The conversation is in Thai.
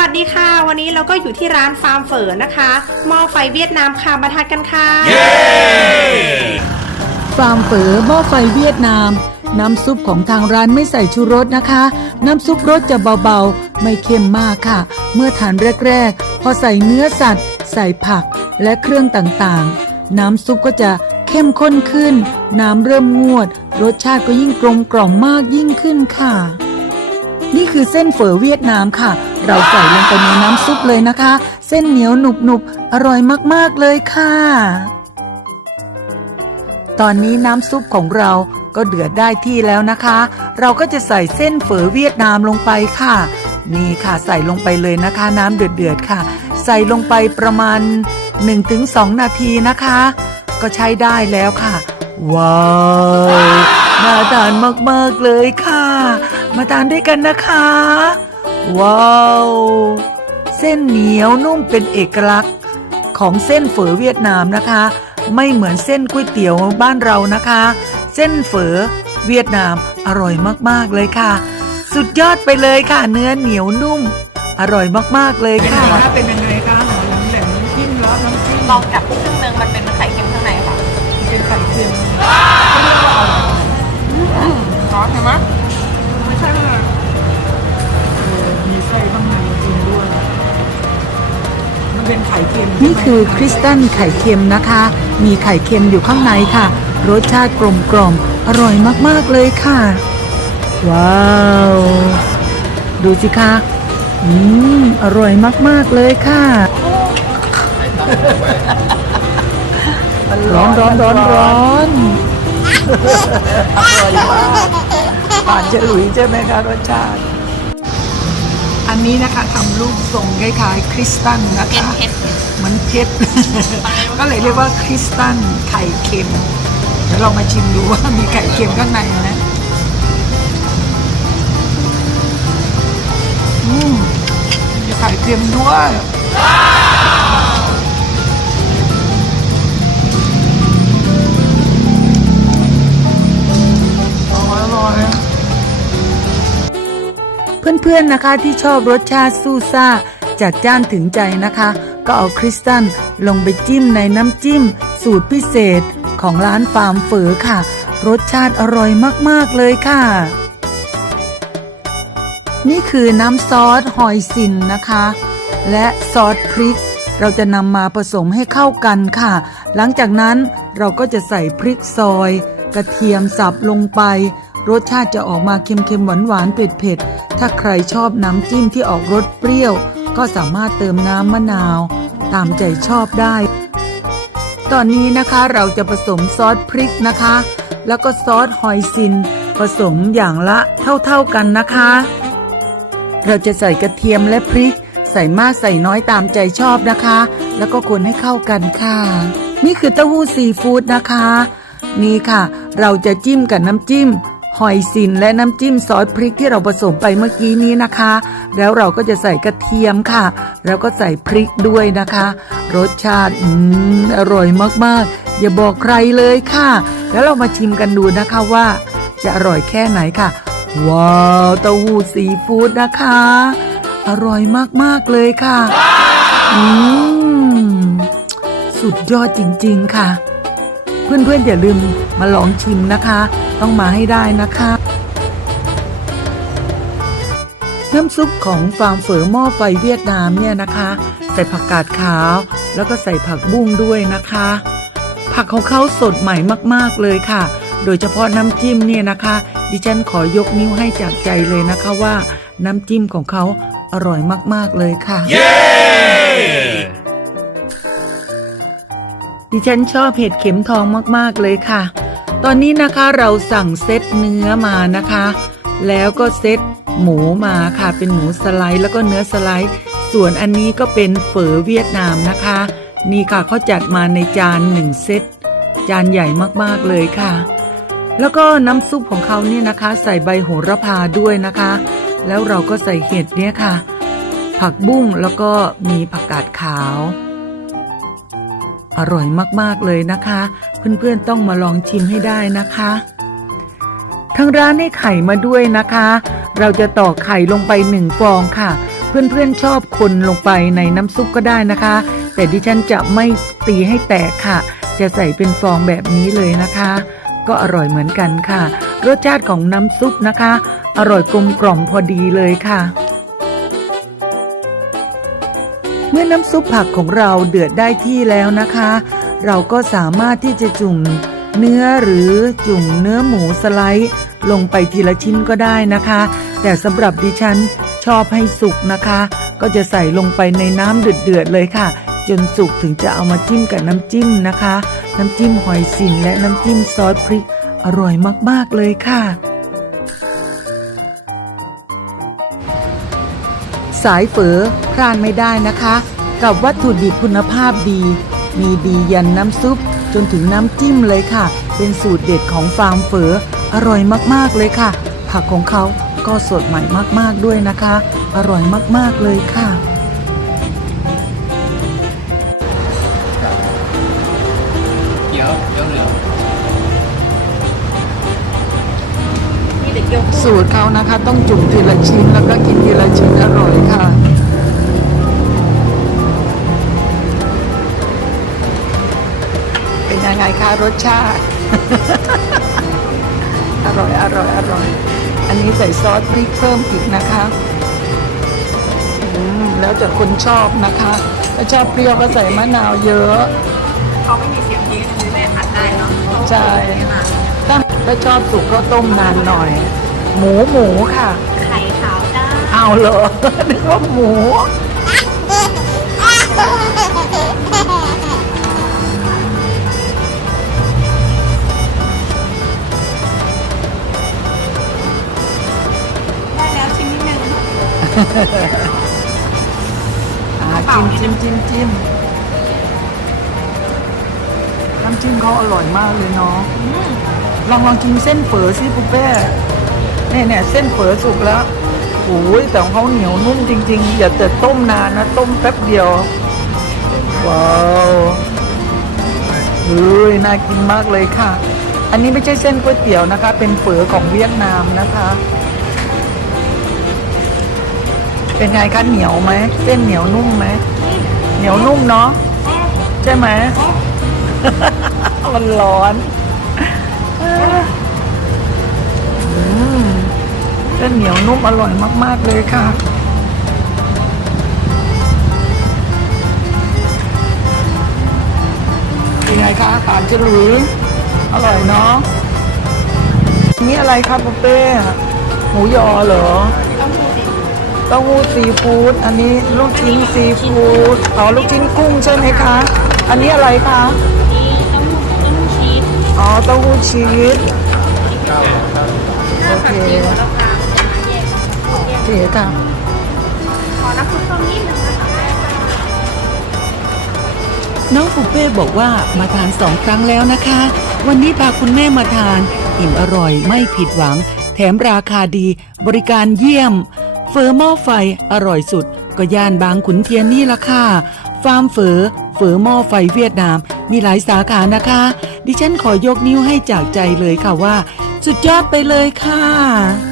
วัสดีค่ะ วันนี้เราก็อยู่ที่ร้านฟาร์มเฝอนะคะหม้อไฟเวียดนามค่ะมาทานกันค่ะ ฟาร์มเฝอหม้อไฟเวียดนาม น้ำซุปของทางร้านไม่ใส่ชูรสนะคะ น้ำซุปรสจะเบาๆ ไม่เค็มมากค่ะ เมื่อทานแรกๆ พอใส่เนื้อสัตว์ ใส่ผักและเครื่องต่างๆ น้ำซุปก็จะเข้มข้นขึ้น น้ำเริ่มงวด รสชาติก็ยิ่งกลมกล่อมมากยิ่งขึ้นค่ะ นี่คือเส้นเฝอเวียดนามค่ะ เราใส่ลงไปในน้ำซุปเลยนะคะ เส้นเหนียวหนุบๆอร่อยมากๆเลยค่ะ ตอนนี้น้ำซุปของเราก็เดือดได้ที่แล้วนะคะ เราก็จะใส่เส้นเฝอเวียดนามลงไปค่ะ นี่ค่ะใส่ลงไปเลยนะคะน้ำเดือดๆค่ะ ใส่ลงไปประมาณ 1-2 นาทีนะคะ ก็ใช้ได้แล้วค่ะ ว้าว น่าทานมาก ๆ เลยค่ะ มาทานด้วยกันนะคะ ว้าว เส้นเหนียวนุ่มเป็นเอกลักษณ์ของเส้นเฝอเวียดนามนะคะ ไม่เหมือนเส้นก๋วยเตี๋ยวบ้านเรานะคะ เส้นเฝอเวียดนามอร่อยมากๆเลยค่ะ สุดยอดไปเลยค่ะ เนื้อเหนียวนุ่ม อร่อยมากๆเลยค่ะ เป็นยังไงคะหอมแหลมน้ำจิ้มแล้วน้ำจิ้มลองจับครึ่งนึงมันเป็นไข่ ค็มนี่คือคริสตัลไข่เค็มนะคะ มีไข่เค็มอยู่ข้างในค่ะ รสชาติกลมกล่อมอร่อยมากๆเลยค่ะ ว้าว ดูสิคะอืมอร่อยมากๆเลยค่ะร้อนร้อนร้อนร้อนอร่อยมากผ่านเฉลุยใช่ไหมคะรสชาติ อันนี้นะคะทำรูปทรงคล้ายๆคริสตัลนะคะเหมือนเพชร ก็เลยเรียกว่าคริสตัลไข่เค็ม เดี๋ยวเรามาชิมดูว่ามีไข่เค็มข้างในนะ อืมมีไข่เค็มด้วย เพื่อนๆนะคะที่ชอบรสชาติซูซ่าจัดจ้านถึงใจนะคะ ก็เอาคริสตัลลงไปจิ้มในน้ำจิ้ม สูตรพิเศษของร้านฟาร์มเฝอค่ะ รสชาติอร่อยมากๆเลยค่ะ นี่คือน้ำซอสหอยซินนะคะ และซอสพริก เราจะนำมาผสมให้เข้ากันค่ะ หลังจากนั้นเราก็จะใส่พริกซอย กระเทียมสับลงไป รสชาติจะออกมาเค็มๆหวานๆเผ็ดๆถ้าใครชอบน้ำจิ้มที่ออกรสเปรี้ยว ก็สามารถเติมน้ำมะนาว ตามใจชอบได้ ตอนนี้นะคะเราจะผสมซอสพริกนะคะ แล้วก็ซอสหอยซิน ผสมอย่างละเท่าๆกันนะคะ เราจะใส่กระเทียมและพริก ใส่มากใส่น้อยตามใจชอบนะคะ แล้วก็คนให้เข้ากันค่ะ นี่คือเต้าหู้ซีฟู้ดนะคะนี่ค่ะ เราจะจิ้มกับน้ำจิ้ม หอยซินและน้ำจิ้มซอสพริกที่เราผสมไปเมื่อกี้นี้นะคะ แล้วเราก็จะใส่กระเทียมค่ะ แล้วก็ใส่พริกด้วยนะคะ รสชาติอืมอร่อยมากๆ อย่าบอกใครเลยค่ะ แล้วเรามาชิมกันดูนะคะว่า จะอร่อยแค่ไหนค่ะ ว้าวเต้าหู้ซีฟู้ดนะคะ อร่อยมากๆเลยค่ะ อืมสุดยอดจริง ๆ ค่ะ เพื่อนๆอย่าลืมมาลองชิมนะคะ ต้องมาให้ได้นะคะ น้ำซุปของฟาร์มเฝอหม้อไฟเวียดนามเนี่ยนะคะ ใส่ผักกาดขาว แล้วก็ใส่ผักบุ้งด้วยนะคะ ผักของเขาสดใหม่มากๆเลยค่ะ โดยเฉพาะน้ำจิ้มเนี่ยนะคะ ดิฉันขอยกนิ้วให้จากใจเลยนะคะว่า น้ำจิ้มของเขาอร่อยมากๆเลยค่ะ ดิฉันชอบเห็ดเข็มทองมากๆเลยค่ะ ตอนนี้นะคะเราสั่งเซตเนื้อมานะคะ แล้วก็เซตหมูมาค่ะ เป็นหมูสไลด์แล้วก็เนื้อสไลด์ ส่วนอันนี้ก็เป็นเฝอเวียดนามนะคะ นี่ค่ะเขาจัดมาในจานหนึ่งเซต จานใหญ่มากๆเลยค่ะ แล้วก็น้ำซุปของเขาเนี่ยนะคะ ใส่ใบโหระพาด้วยนะคะ แล้วเราก็ใส่เห็ดเนี่ยค่ะ ผักบุ้งแล้วก็มีผักกาดขาว อร่อยมากๆเลยนะคะ เพื่อนๆต้องมาลองชิมให้ได้นะคะทางร้านให้ไข่มาด้วยนะคะ เราจะตอกไข่ลงไปหนึ่งฟองค่ะ เพื่อนๆชอบคนลงไปในน้ำซุปก็ได้นะคะ แต่ดิฉันจะไม่ตีให้แตกค่ะ จะใส่เป็นฟองแบบนี้เลยนะคะ ก็อร่อยเหมือนกันค่ะ รสชาติของน้ำซุปนะคะ อร่อยกลมกล่อมพอดีเลยค่ะ เมื่อน้ำซุปผักของเราเดือดได้ที่แล้วนะคะ เราก็สามารถที่จะจุ่มเนื้อหรือจุ่มเนื้อหมูสไลด์ ลงไปทีละชิ้นก็ได้นะคะ แต่สำหรับดิฉันชอบให้สุกนะคะ ก็จะใส่ลงไปในน้ำเดือดๆเลยค่ะ จนสุกถึงจะเอามาจิ้มกับน้ำจิ้มนะคะ น้ำจิ้มหอยสินและน้ำจิ้มซอสพริก อร่อยมากๆเลยค่ะ สายเฝอพลาดไม่ได้นะคะ กับวัตถุดิบคุณภาพดี มีดียันน้ำซุป จนถึงน้ำจิ้มเลยค่ะ เป็นสูตรเด็ดของฟาร์มเฝออร่อยมากๆเลยค่ะ ผักของเขาก็สดใหม่มากๆด้วยนะคะ อร่อยมากๆเลยค่ะเดี๋ยวเดี๋ยวเหลือ สูตรเขานะคะ ต้องจุ่มทีละชิ้นแล้วก็กินทีละชิ้นอร่อยค่ะเป็นยังไงคะรสชาติ อร่อยอร่อยอร่อย อันนี้ใส่ซอสพริกเพิ่มอีกนะคะอืมแล้วแต่คนชอบนะคะถ้าชอบเปรี้ยวก็ใส่มะนาวเยอะเขาไม่มีเสียงพีคือแม่อัดได้เนาะใช่ ถ้าถ้าชอบสุกก็ต้มนานหน่อย หมูหมูค่ะ ไข่ขาวได้เอาเหรอ นึกว่าหมู ได้แล้วชิ้นนิดนึงอ่าจิ้มจิ้มจิ้มจิ้มน้ำจิ้มเขาอร่อยมากเลยเนาะ ลองลองกินเส้นเฝอสิปุ๊เป้เนี่ยเนี่ยเส้นเฝอสุกแล้วโอ้ยแต่ของเขาเหนียวนุ่มจริง ๆ อย่าแต่ต้มนานนะ ต้มแป๊บเดียว ว้าวเฮ้ยน่ากินมากเลยค่ะ อันนี้ไม่ใช่เส้นก๋วยเตี๋ยวนะคะ เป็นเฝอของเวียดนามนะคะ เป็นไงคะเหนียวไหมเส้นเหนียวนุ่มไหมเหนียวนุ่มเนาะใช่ไหมมันร้อน เส้นเหนียวนุ่มอร่อยมาก ๆ เลยค่ะ เป็นไงคะผ่านฉลุยอร่อยเนาะ นี่อะไรครับปุเป้ หมูยอเหรอเต้าหู้ซีฟู้ด อันนี้ลูกชิ้นซีฟู้ด อ๋อ ลูกชิ้นกุ้งใช่ไหมคะ อันนี้อะไรคะ อ๋อเต้าหู้ชีสโอเคแล้วกลางจะมาแยกโอเคค่ะขอน้ำซุปต้มนิดนึงนะคะน้องปุเป้บอกว่ามาทานสองครั้งแล้วนะคะ วันนี้พาคุณแม่มาทาน อิ่มอร่อยไม่ผิดหวัง แถมราคาดี บริการเยี่ยม เฟอร์หม้อไฟอร่อยสุด ก็ย่านบางขุนเทียนนี่ละค่ะ ฟาร์มเฟอเฟอหม้อไฟเวียดนาม มีหลายสาขานะคะ ดิฉันขอยกนิ้วให้จากใจเลยค่ะว่า สุดยอดไปเลยค่ะ